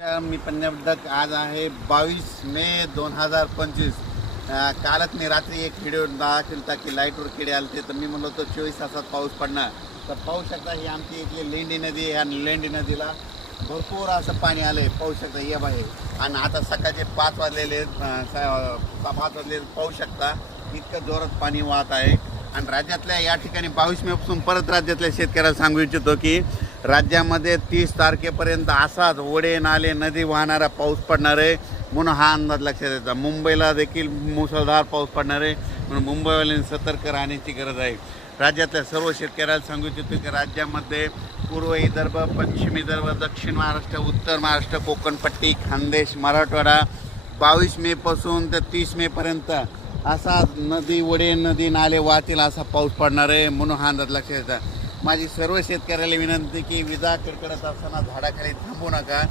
मी पंजाबडक आज आहे 22 मे 2025. कालच मी रात्री एक व्हिडिओ दाखवला की लाईटवर किडे आले तर मी म्हणलो तो 24 तासात पाऊस पडणार. तर पाहू शकता ही आमची इथली लेंडी नदी. ह्या लेंडी नदीला भरपूर असं पाणी आलंय, पाहू शकता ये बाहेर. आणि आता सकाळचे 5 वाजलेले 5 वाजले पाहू शकता इतकं जोरात पाणी वाहत आहे. आणि राज्यातल्या या ठिकाणी 22 मेपासून परत राज्यातल्या शेतकऱ्याला सांगू इच्छितो की राज्यामध्ये 30 तारखेपर्यंत असाच ओढे नाले नदी वाहणारा पाऊस पडणार आहे म्हणून हा अंदाज लक्षात येतो. मुंबईला देखील मुसळधार पाऊस पडणार आहे म्हणून मुंबईवाल्यांनी सतर्क राहण्याची गरज आहे. राज्यातल्या सर्व शेतकऱ्याला सांगू इच्छितो की राज्यामध्ये पूर्व विदर्भ, पश्चिम विदर्भ, दक्षिण महाराष्ट्र, उत्तर महाराष्ट्र, कोकणपट्टी, खानदेश, मराठवाडा 22 मेपासून ते 30 मेपर्यंत असा नदी ओढे नदी नाले वाहतील असा पाऊस पडणार आहे म्हणून हा अंदाज लक्षात येतो. माझी सर्व शेतकऱ्याला विनंती की विजा कडकडत असताना झाडाखाली थांबू नका.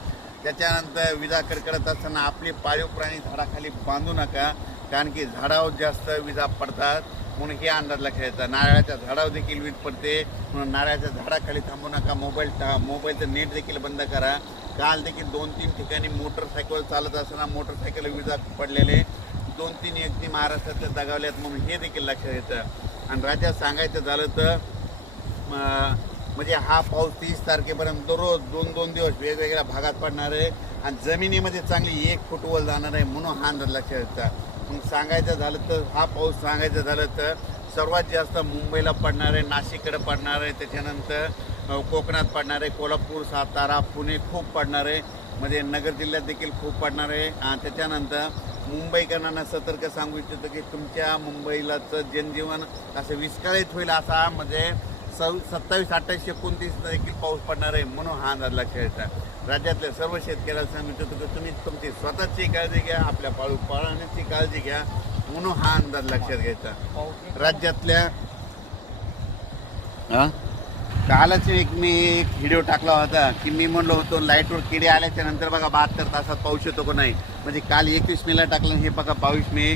त्याच्यानंतर विजा कडकडत असताना आपले पाळीव प्राणी झाडाखाली बांधू नका, कारण की झाडावर जास्त विजा पडतात म्हणून हे अंदाज लक्षात येतात. नारळाच्या झाडावर देखील वीज पडते म्हणून नारळाच्या झाडाखाली थांबू नका. मोबाईलचं नेट देखील बंद करा. काल देखील 2-3 ठिकाणी मोटरसायकल चालत असताना मोटरसायकल विजा पडलेले 2-3 व्यक्ती महाराष्ट्रातल्या दगावल्यात म्हणून हे देखील लक्षात येतं. आणि राज्यात सांगायचं झालं तर म्हणजे हा पाऊस 30 तारखेपर्यंत दररोज 2-2 दिवस वेगवेगळ्या भागात पडणार आहे आणि जमिनीमध्ये चांगली 1 फूट वर जाणार आहे म्हणून हा अंदाज लक्षात येतात. मग सांगायचं झालं तर हा पाऊस सांगायचं झालं तर सर्वात जास्त मुंबईला पडणार आहे, नाशिककडे पडणार आहे, त्याच्यानंतर कोकणात पडणार आहे, कोल्हापूर, सातारा, पुणे खूप पडणार आहे, म्हणजे नगर जिल्ह्यात देखील खूप पडणार आहे. त्याच्यानंतर मुंबईकरांना सतर्क सांगू इच्छितो की तुमच्या मुंबईलाचं जनजीवन असं विस्कळीत होईल असा म्हणजे 27, 28, 29 देखील पाऊस पडणार आहे म्हणून हा अंदाज लक्षात येतात. राज्यातल्या सर्व शेतकऱ्याला सांगू इच्छितो की तुम्ही तुमची स्वतःची काळजी घ्या, आपल्या पाळण्याची काळजी घ्या म्हणून हा अंदाज लक्षात घ्यायचा. राज्यातल्या कालच मी एक व्हिडिओ टाकला होता की मी म्हणलो होतो लाईटवर किडे आल्याच्या नंतर बघा 72 तासात पाऊस येतो का नाही. म्हणजे काल 21 मेला टाकलं, हे बघा 22 मे.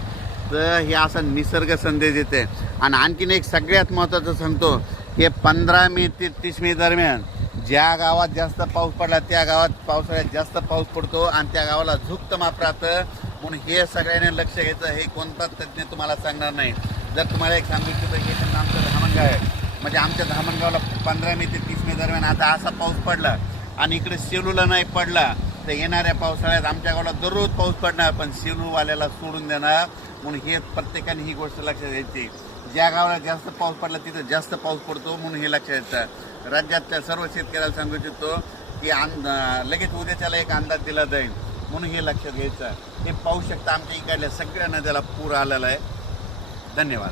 तर हे असा निसर्ग संदेश येते. आणि आणखीन एक सगळ्यात महत्त्वाचं सांगतो की 15 मे ते 30 मे दरम्यान ज्या गावात जास्त पाऊस पडला त्या गावात पावसाळ्यात जास्त पाऊस पडतो आणि त्या गावाला झुकत माप राहतं म्हणून हे सगळ्यांनी लक्ष घ्यायचं. हे कोणताच तज्ज्ञ तुम्हाला सांगणार नाही. जर तुम्हाला एक सांगू इच्छितो की आमचं धामणगाव आहे, म्हणजे आमच्या धामणगावला 15 मे ते 30 मे दरम्यान आता असा पाऊस पडला आणि इकडे सेलूला नाही पडला तर येणाऱ्या पावसाळ्यात आमच्या गावाला दररोज पाऊस पडणार पण सेलूवाल्याला सोडून देणार म्हणून हे प्रत्येकाने ही गोष्ट लक्षात घ्यायची. ज्या गावाला जास्त पाऊस पडला तिथं जास्त पाऊस पडतो म्हणून हे लक्षात येतं. राज्यातल्या सर्व शेतकऱ्याला सांगू इच्छितो की लगेच उद्याच्याला एक अंदाज दिला जाईल म्हणून हे लक्षात घ्यायचं. हे पाहू शकता आमच्या इकडल्या सगळ्या नद्याला पूर आलेला आहे. धन्यवाद.